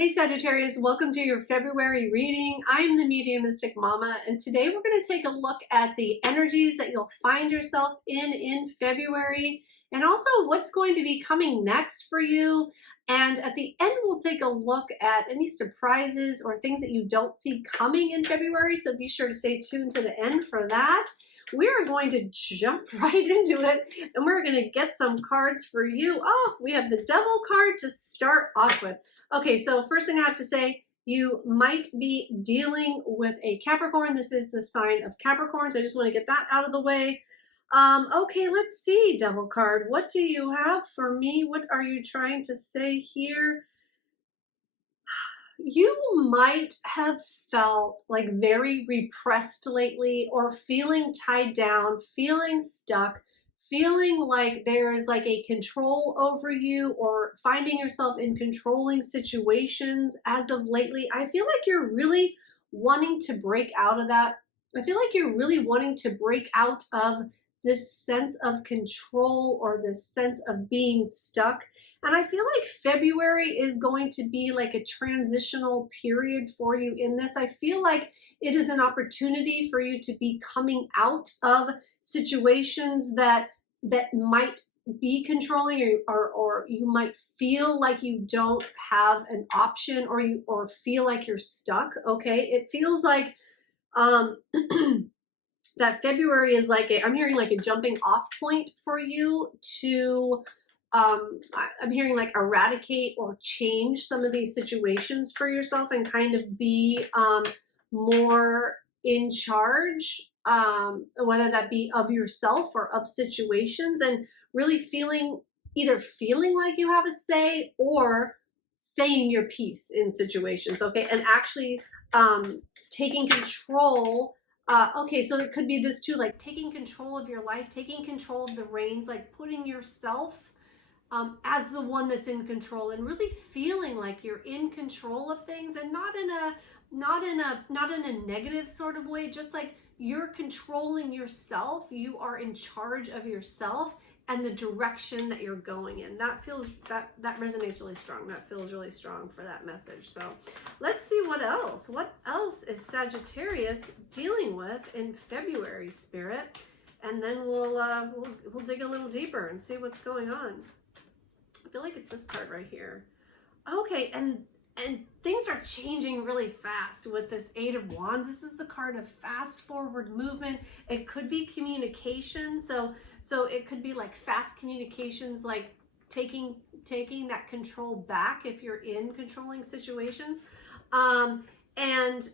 Hey Sagittarius, welcome to your February reading. I'm the Mediumistic Mama, and today we're going to take a look at the energies that you'll find yourself in February, and also what's going to be coming next for you. And at the end, we'll take a look at any surprises or things that you don't see coming in February, so be sure to stay tuned to the end for that. We are going to jump right into it, and we're going to get some cards for you. Oh, we have the Devil card to start off with. Okay, so first thing I have to say, you might be dealing with a Capricorn. This is the sign of Capricorn, so I just want to get that out of the way. Okay, let's see, Devil card. What do you have for me? What are you trying to say here? You might have felt like very repressed lately, or feeling tied down, feeling stuck, feeling like there's like a control over you, or finding yourself in controlling situations as of lately. I feel like you're really wanting to break out of that. I feel like you're really wanting to break out of this sense of control or this sense of being stuck. And I feel like February is going to be like a transitional period for you in this. I feel like it is an opportunity for you to be coming out of situations that might be controlling, or you might feel like you don't have an option, or feel like you're stuck. Okay, it feels like that February is like I'm hearing like a jumping off point for you to I'm hearing like eradicate or change some of these situations for yourself, and kind of be more in charge, whether that be of yourself or of situations, and really either feeling like you have a say, or saying your piece in situations. Okay, and actually taking control. Okay, so it could be this too, like taking control of your life, taking control of the reins, like putting yourself as the one that's in control, and really feeling like you're in control of things, and not in a negative sort of way, just like you're controlling yourself. You are in charge of yourself and the direction that you're going in. That resonates really strong. That feels really strong for that message. So let's see what else. What else is Sagittarius dealing with in February, Spirit? And then we'll dig a little deeper and see what's going on. I feel like it's this card right here. Okay, and things are changing really fast with this Eight of Wands. This is the card of fast forward movement. It could be communication. So it could be like fast communications, like taking that control back if you're in controlling situations. And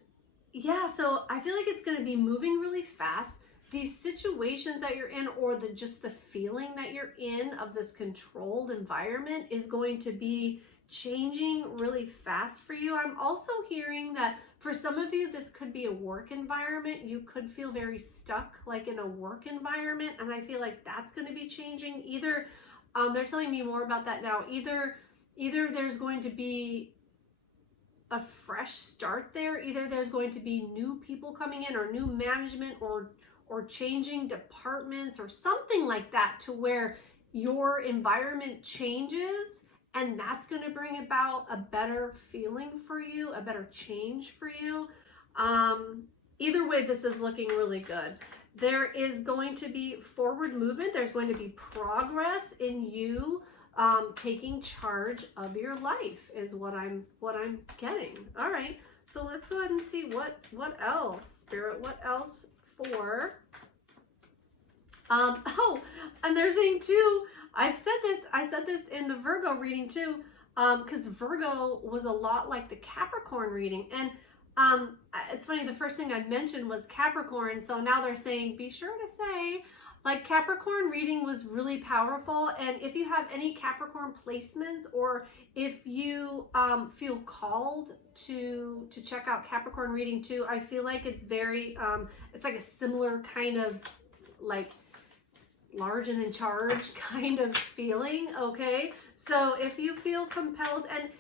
yeah, so I feel like it's going to be moving really fast. These situations that you're in, or just the feeling that you're in of this controlled environment, is going to be changing really fast for you. I'm also hearing that for some of you, this could be a work environment. You could feel very stuck, like in a work environment, and I feel like that's going to be changing. Either they're telling me more about that now. Either there's going to be a fresh start there. Either there's going to be new people coming in, or new management, or changing departments, or something like that, to where your environment changes. And that's going to bring about a better feeling for you, a better change for you. Either way, this is looking really good. There is going to be forward movement. There's going to be progress in you taking charge of your life, is what I'm getting. All right, so let's go ahead and see what else, Spirit. What else for? Oh, and they're saying too, I said this in the Virgo reading too, because Virgo was a lot like the Capricorn reading. And it's funny, the first thing I mentioned was Capricorn, so now they're saying be sure to say, like, Capricorn reading was really powerful. And if you have any Capricorn placements, or if you feel called to check out Capricorn reading too, I feel like it's very it's like a similar kind of like large and in charge kind of feeling. Okay, so if you feel compelled, and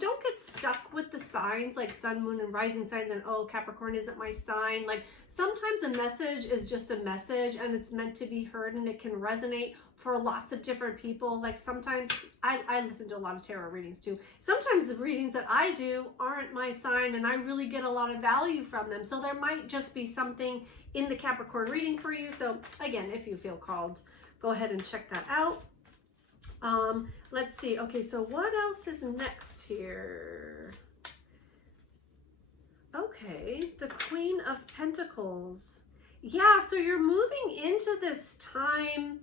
don't get stuck with the signs like sun, moon, and rising signs, and oh, Capricorn isn't my sign. Like, sometimes a message is just a message, and it's meant to be heard, and it can resonate for lots of different people. Like sometimes I listen to a lot of tarot readings too. Sometimes the readings that I do aren't my sign and I really get a lot of value from them. So there might just be something in the Capricorn reading for you. So again, if you feel called, go ahead and check that out. Let's see. Okay, so what else is next here? Okay, the Queen of Pentacles. Yeah, so you're moving into this time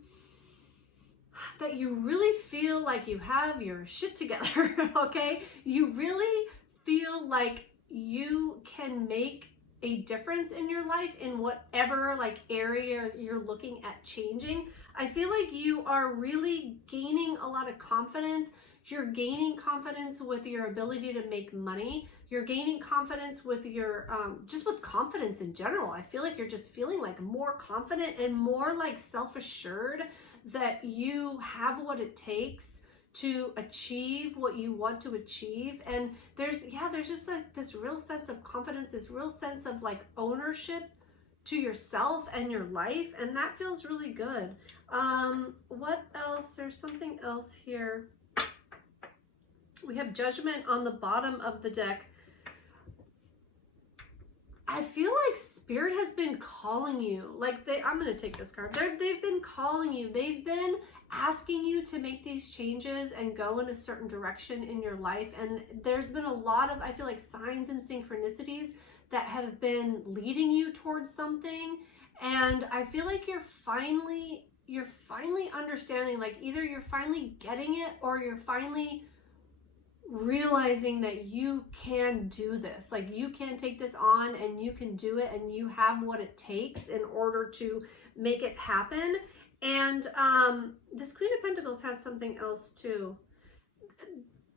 that you really feel like you have your shit together, okay? You really feel like you can make a difference in your life in whatever like area you're looking at changing. I feel like you are really gaining a lot of confidence. You're gaining confidence with your ability to make money. You're gaining confidence with your, just with confidence in general. I feel like you're just feeling like more confident and more like self-assured that you have what it takes to achieve what you want to achieve. And there's just like this real sense of confidence, this real sense of like ownership to yourself and your life. And that feels really good. What else? There's something else here. We have Judgment on the bottom of the deck. I feel like Spirit has been calling you. Like I'm going to take this card. They've been calling you. They've been asking you to make these changes and go in a certain direction in your life. And there's been a lot of, I feel like, signs and synchronicities that have been leading you towards something. And I feel like you're finally understanding, like either you're finally getting it or you're finally realizing that you can do this. Like you can take this on and you can do it and you have what it takes in order to make it happen. And this Queen of Pentacles has something else too.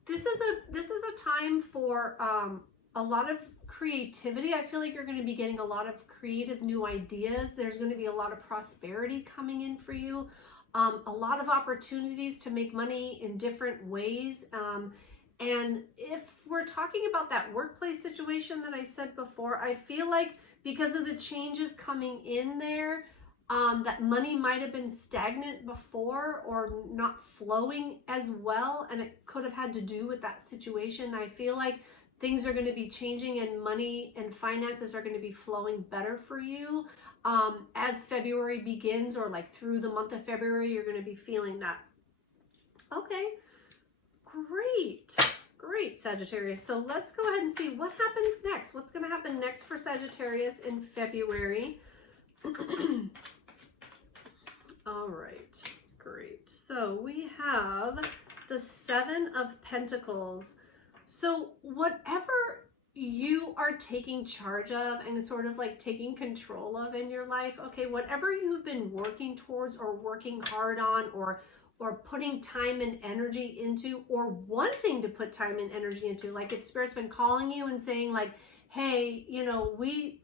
This is a time for a lot of creativity. I feel like you're going to be getting a lot of creative new ideas. There's going to be a lot of prosperity coming in for you. A lot of opportunities to make money in different ways. And if we're talking about that workplace situation that I said before, I feel like because of the changes coming in there, that money might have been stagnant before or not flowing as well. And it could have had to do with that situation. I feel like things are going to be changing and money and finances are going to be flowing better for you. As February begins, or like through the month of February, you're going to be feeling that. Okay. Great, Sagittarius. So let's go ahead and see what happens next. What's going to happen next for Sagittarius in February? All right, great. So we have the Seven of Pentacles. So whatever you are taking charge of and sort of like taking control of in your life, okay, whatever you've been working towards or working hard on or putting time and energy into, or wanting to put time and energy into, like if Spirit's been calling you and saying like, hey, we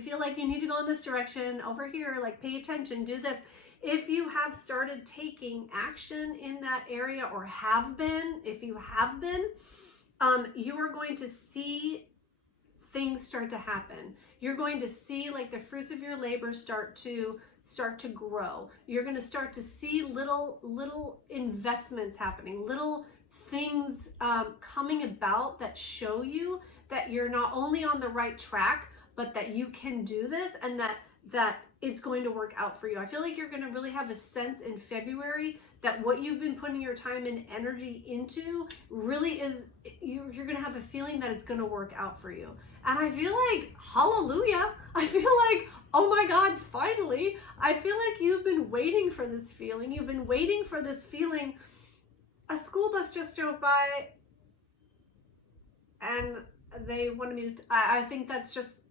feel like you need to go in this direction over here, like pay attention, do this. If you have started taking action in that area or have been, if you have been, you are going to see things start to happen. You're going to see like the fruits of your labor start to grow. You're going to start to see little investments happening, little things coming about that show you that you're not only on the right track, but that you can do this and that it's going to work out for you. I feel like you're going to really have a sense in February that what you've been putting your time and energy into really is, you're going to have a feeling that it's going to work out for you. And I feel like, hallelujah, I feel like, oh my God, finally, I feel like you've been waiting for this feeling. You've been waiting for this feeling. A school bus just drove by and they wanted me to, I think that's just,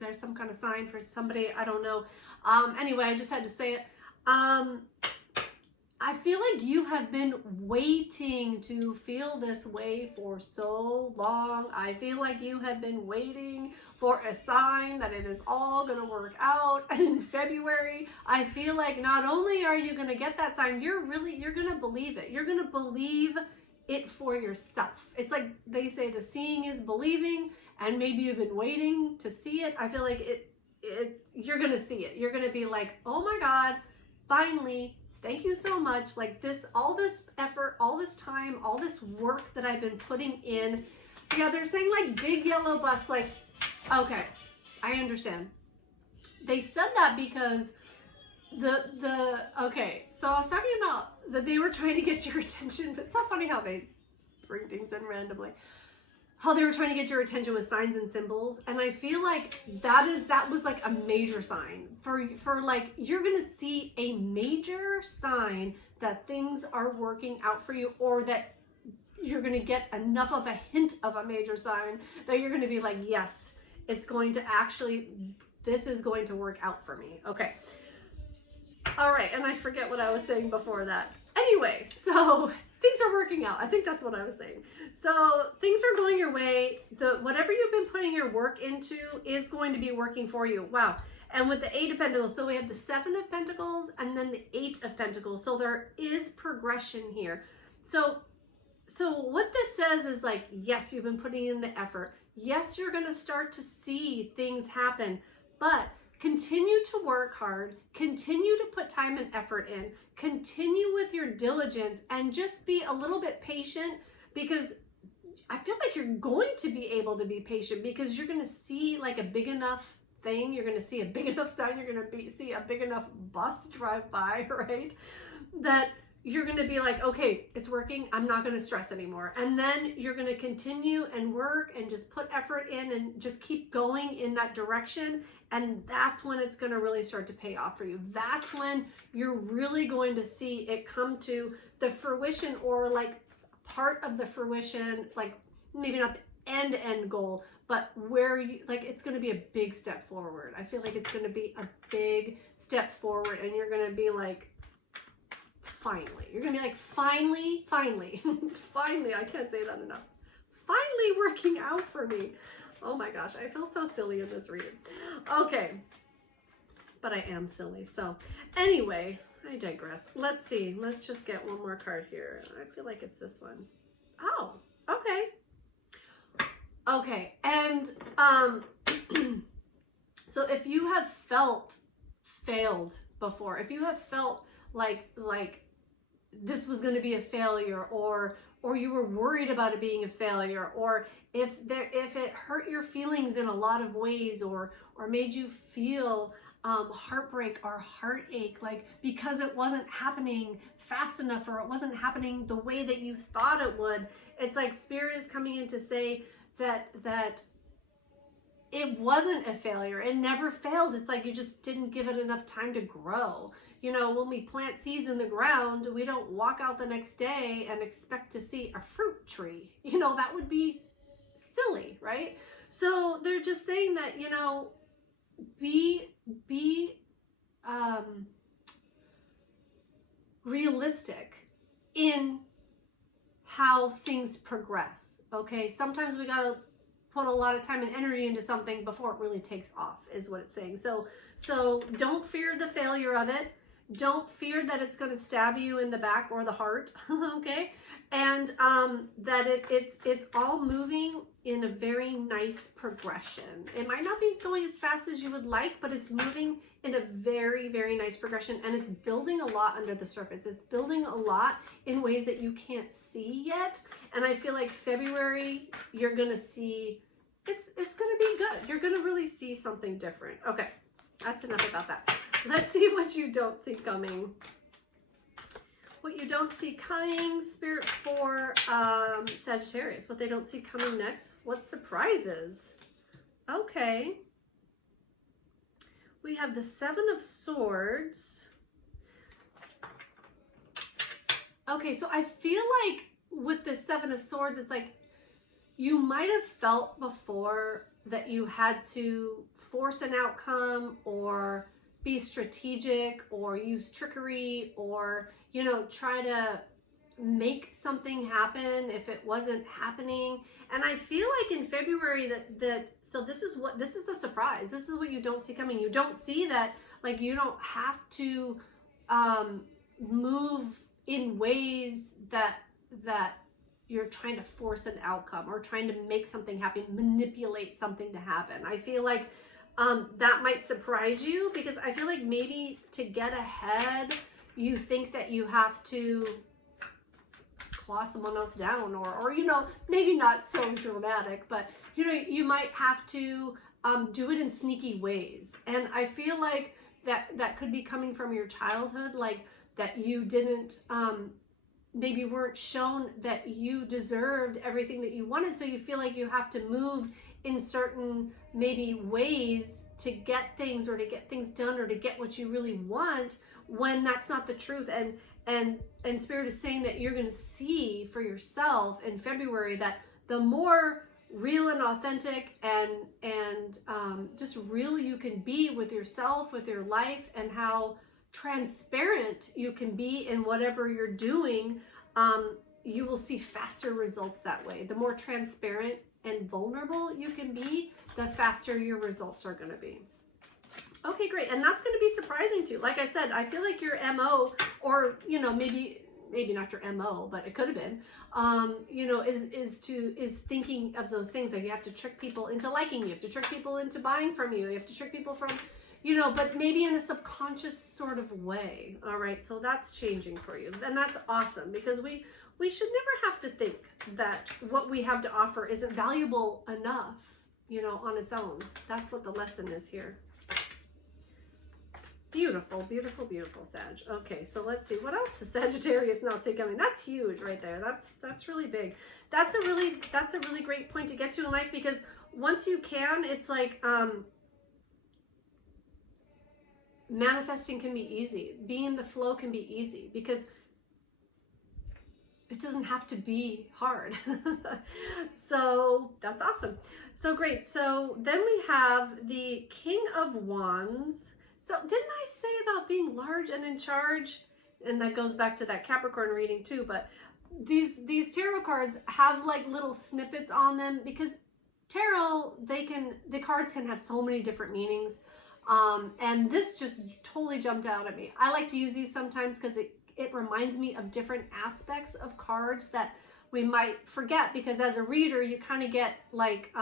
there's some kind of sign for somebody, I don't know. Anyway, I just had to say it. I feel like you have been waiting to feel this way for so long. I feel like you have been waiting for a sign that it is all going to work out. And in February, I feel like not only are you going to get that sign, you're going to believe it. You're going to believe it for yourself. It's like they say the seeing is believing, and maybe you've been waiting to see it. I feel like you're going to see it. You're going to be like, oh my God, finally thank you so much. Like this, all this effort, all this time, all this work that I've been putting in. Yeah, they're saying like big yellow bus, like, okay, I understand. They said that because okay, so I was talking about that they were trying to get your attention, but it's not funny how they bring things in randomly. How they were trying to get your attention with signs and symbols, and I feel like that was like a major sign for like, you're gonna see a major sign that things are working out for you, or that you're gonna get enough of a hint of a major sign that you're gonna be like, yes, it's going to actually, this is going to work out for me. Okay. All right, and I forget what I was saying before that. Anyway, so things are working out. I think that's what I was saying. So things are going your way. Whatever you've been putting your work into is going to be working for you. Wow. And with the 8 of Pentacles, so we have the 7 of Pentacles and then the 8 of Pentacles. So there is progression here. So what this says is like, yes, you've been putting in the effort. Yes, you're going to start to see things happen, but continue to work hard, continue to put time and effort in, continue with your diligence, and just be a little bit patient, because I feel like you're going to be able to be patient because you're going to see like a big enough thing, you're going to see a big enough sign, you're going to see a big enough bus drive by, right? That you're going to be like, okay, it's working, I'm not going to stress anymore. And then you're going to continue and work and just put effort in and just keep going in that direction. And that's when it's going to really start to pay off for you. That's when you're really going to see it come to the fruition, or like part of the fruition, like maybe not the end goal, but where you, like, it's going to be a big step forward. I feel like it's going to be a big step forward, and you're going to be like, finally, you're going to be like, finally, finally, I can't say that enough. Finally working out for me. Oh my gosh, I feel so silly in this reading. Okay, but I am silly. So anyway, I digress. Let's see. Let's just get one more card here. I feel like it's this one. Oh, okay. Okay, and so if you have felt failed before, if you have felt like this was going to be a failure, or you were worried about it being a failure, or if it hurt your feelings in a lot of ways, or made you feel heartbreak or heartache, like because it wasn't happening fast enough, or it wasn't happening the way that you thought it would, it's like Spirit is coming in to say that it wasn't a failure. It never failed. It's like you just didn't give it enough time to grow. You know, when we plant seeds in the ground, we don't walk out the next day and expect to see a fruit tree. You know, that would be silly, right? So they're just saying that, you know, be realistic in how things progress. Okay, sometimes we gotta put a lot of time and energy into something before it really takes off, is what it's saying. So don't fear the failure of it. Don't fear that it's going to stab you in the back or the heart, okay? And that it's all moving in a very nice progression. It might not be going as fast as you would like, but it's moving in a very, very nice progression, and it's building a lot under the surface. It's building a lot in ways that you can't see yet. And I feel like February, you're going to see, it's going to be good. You're going to really see something different. Okay, that's enough about that. Let's see what you don't see coming. What you don't see coming, Spirit, for Sagittarius. What they don't see coming next. What surprises? Okay. We have the 7 of Swords. Okay, so I feel like with the 7 of Swords, it's like you might have felt before that you had to force an outcome, or be strategic, or use trickery, or, you know, try to make something happen if it wasn't happening. And I feel like in February so this is a surprise. This is what you don't see coming. You don't see that, like, you don't have to move in ways that you're trying to force an outcome, or trying to make something happen, manipulate something to happen. I feel like that might surprise you, because I feel like maybe to get ahead, you think that you have to claw someone else down, or you know, maybe not so dramatic, but you know, you might have to do it in sneaky ways. And I feel like that could be coming from your childhood, like that you didn't maybe weren't shown that you deserved everything that you wanted, so you feel like you have to move in certain maybe ways to get things, or to get things done, or to get what you really want, when that's not the truth. And Spirit is saying that you're going to see for yourself in February that the more real and authentic and just real you can be with yourself, with your life, and how transparent you can be in whatever you're doing, you will see faster results that way. The more transparent and vulnerable you can be, the faster your results are going to be. Okay, great. And that's going to be surprising too. Like I said, I feel like your MO, or, you know, maybe not your MO, but it could have been, you know, is thinking of those things. Like you have to trick people into liking you. You have to trick people into buying from you. You have to trick people from, you know, but maybe in a subconscious sort of way. All right. So that's changing for you. And that's awesome, because we should never have to think that what we have to offer isn't valuable enough, you know, on its own. That's what the lesson is here. Beautiful, beautiful, beautiful, Sag. Okay, so let's see. What else does Sagittarius not see coming? That's huge right there. That's really big. That's a really great point to get to in life, because once you can, it's like manifesting can be easy. Being in the flow can be easy, because it doesn't have to be hard. So that's awesome. So great. So then we have the King of Wands. So didn't I say about being large and in charge? And that goes back to that Capricorn reading too, but these tarot cards have like little snippets on them, because tarot, the cards can have so many different meanings. And this just totally jumped out at me. I like to use these sometimes because it reminds me of different aspects of cards that we might forget, because as a reader, you kind of get like,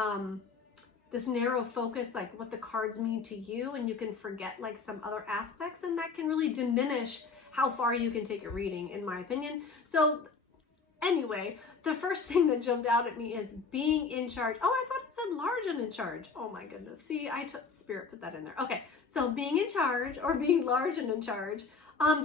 this narrow focus, like what the cards mean to you, and you can forget like some other aspects, and that can really diminish how far you can take a reading, in my opinion. So anyway, the first thing that jumped out at me is being in charge. Oh, I thought it said large and in charge. Oh my goodness. See, Spirit put that in there. Okay, so being in charge, or being large and in charge,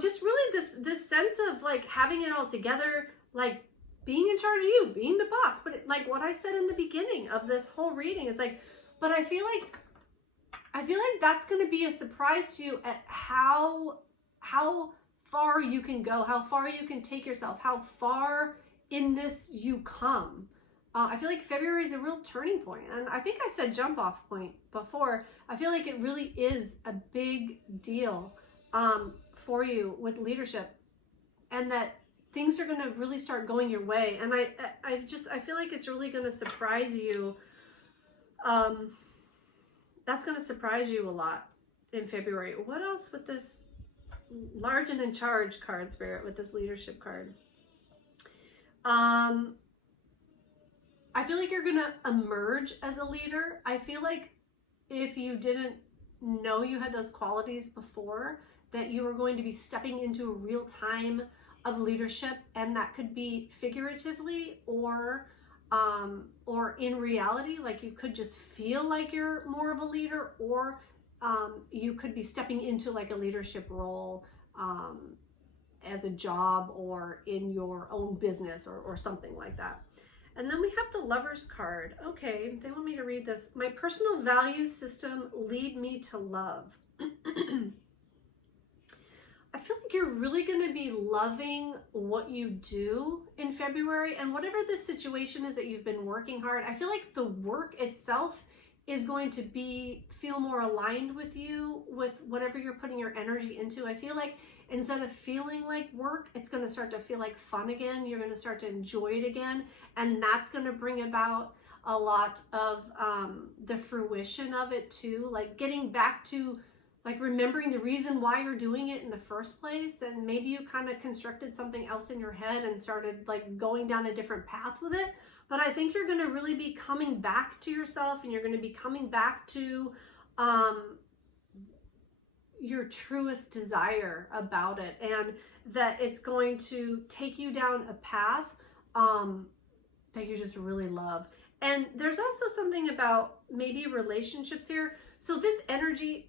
just really this sense of like having it all together, like being in charge of you, being the boss. But like what I said in the beginning of this whole reading is like, but I feel like that's going to be a surprise to you at how far you can go, how far you can take yourself, how far in this you come. I feel like February is a real turning point. And I think I said jump off point before. I feel like it really is a big deal for you with leadership, and that things are going to really start going your way. And I feel like it's really going to surprise you. That's going to surprise you a lot in February. What else with this large and in charge card, Spirit, with this leadership card? I feel like you're going to emerge as a leader. I feel like if you didn't know you had those qualities before, that you were going to be stepping into a real time of leadership, and that could be figuratively or in reality. Like you could just feel like you're more of a leader, or you could be stepping into like a leadership role as a job, or in your own business, or something like that. And then we have the Lovers card. Okay, they want me to read this. My personal value system lead me to love. I feel like you're really going to be loving what you do in February, and whatever this situation is that you've been working hard, I feel like the work itself is going to feel more aligned with you, with whatever you're putting your energy into. I feel like instead of feeling like work, it's going to start to feel like fun again. You're going to start to enjoy it again, and that's going to bring about a lot of the fruition of it too, like getting back to like remembering the reason why you're doing it in the first place. And maybe you kind of constructed something else in your head and started like going down a different path with it. But I think you're going to really be coming back to yourself, and you're going to be coming back to your truest desire about it, and that it's going to take you down a path that you just really love. And there's also something about maybe relationships here. So this energy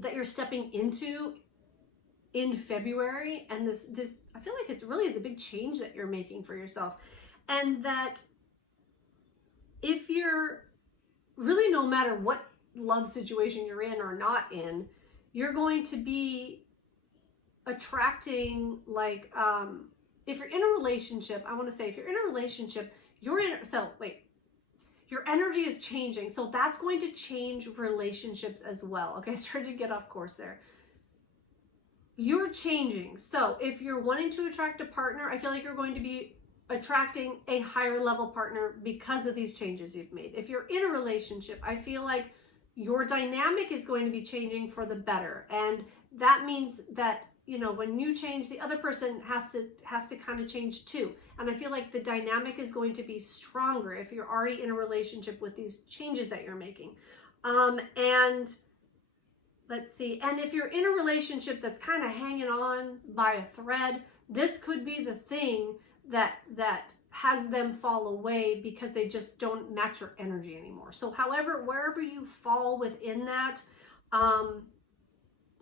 that you're stepping into in February, and this I feel like it really is a big change that you're making for yourself. And that if you're really, no matter what love situation you're in or not in, you're going to be attracting, like, if you're in a relationship, I want to say, if you're in a relationship, your energy is changing. So that's going to change relationships as well. Okay, I started to get off course there. You're changing. So if you're wanting to attract a partner, I feel like you're going to be attracting a higher level partner because of these changes you've made. If you're in a relationship, I feel like your dynamic is going to be changing for the better. And that means that, you know, when you change, the other person has to kind of change too. And I feel like the dynamic is going to be stronger if you're already in a relationship with these changes that you're making. And let's see. And if you're in a relationship that's kind of hanging on by a thread, this could be the thing that has them fall away because they just don't match your energy anymore. So however, wherever you fall within that,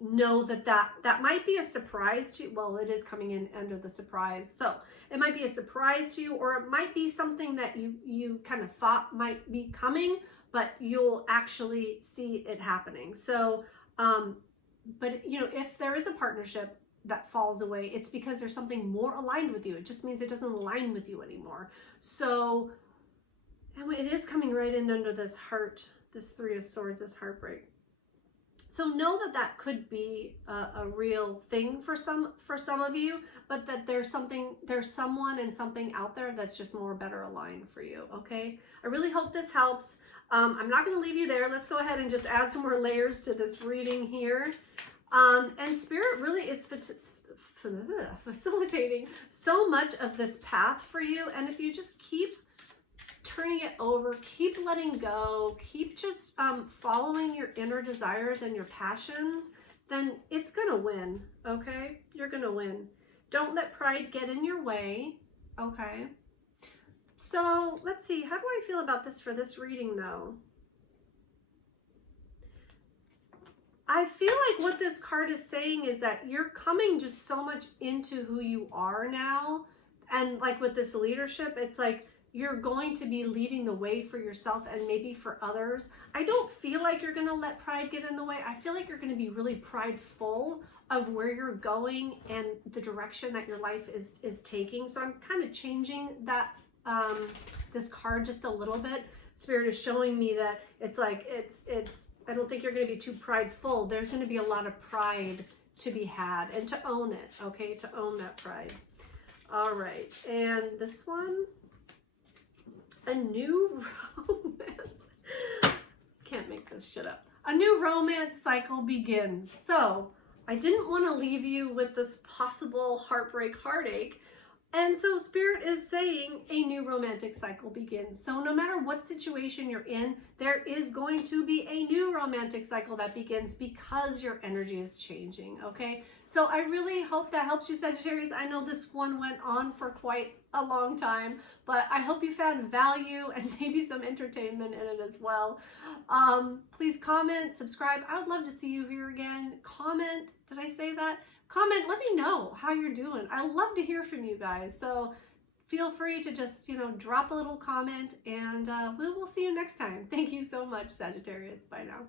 know that might be a surprise to you. Well, it is coming in under the surprise. So it might be a surprise to you, or it might be something that you kind of thought might be coming, but you'll actually see it happening. So, but you know, if there is a partnership that falls away, it's because there's something more aligned with you. It just means it doesn't align with you anymore. So it is coming right in under this heart, this Three of Swords, this heartbreak. So know that could be a real thing for some of you, but that there's someone and something out there that's just more better aligned for you. Okay, I really hope this helps. I'm not going to leave you there. Let's go ahead and just add some more layers to this reading here. And Spirit really is facilitating so much of this path for you. And if you just keep turning it over, keep letting go, keep just following your inner desires and your passions, then it's gonna win. Okay, you're gonna win. Don't let pride get in your way. Okay, so let's see, how do I feel about this for this reading though? I feel like what this card is saying is that you're coming just so much into who you are now. And like with this leadership, it's like you're going to be leading the way for yourself and maybe for others. I don't feel like you're going to let pride get in the way. I feel like you're going to be really prideful of where you're going and the direction that your life is taking. So I'm kind of changing that, this card just a little bit. Spirit is showing me that it's like, I don't think you're going to be too prideful. There's going to be a lot of pride to be had and to own it. Okay. To own that pride. All right. And this one, a new romance. Can't make this shit up. A new romance cycle begins. So I didn't want to leave you with this possible heartbreak, heartache. And so Spirit is saying a new romantic cycle begins. So no matter what situation you're in, there is going to be a new romantic cycle that begins because your energy is changing, okay? So I really hope that helps you, Sagittarius. I know this one went on for quite a long time, but I hope you found value and maybe some entertainment in it as well. Please comment, subscribe. I would love to see you here again. Comment, did I say that? Comment, let me know how you're doing. I love to hear from you guys. So feel free to just, drop a little comment, and we will see you next time. Thank you so much, Sagittarius. Bye now.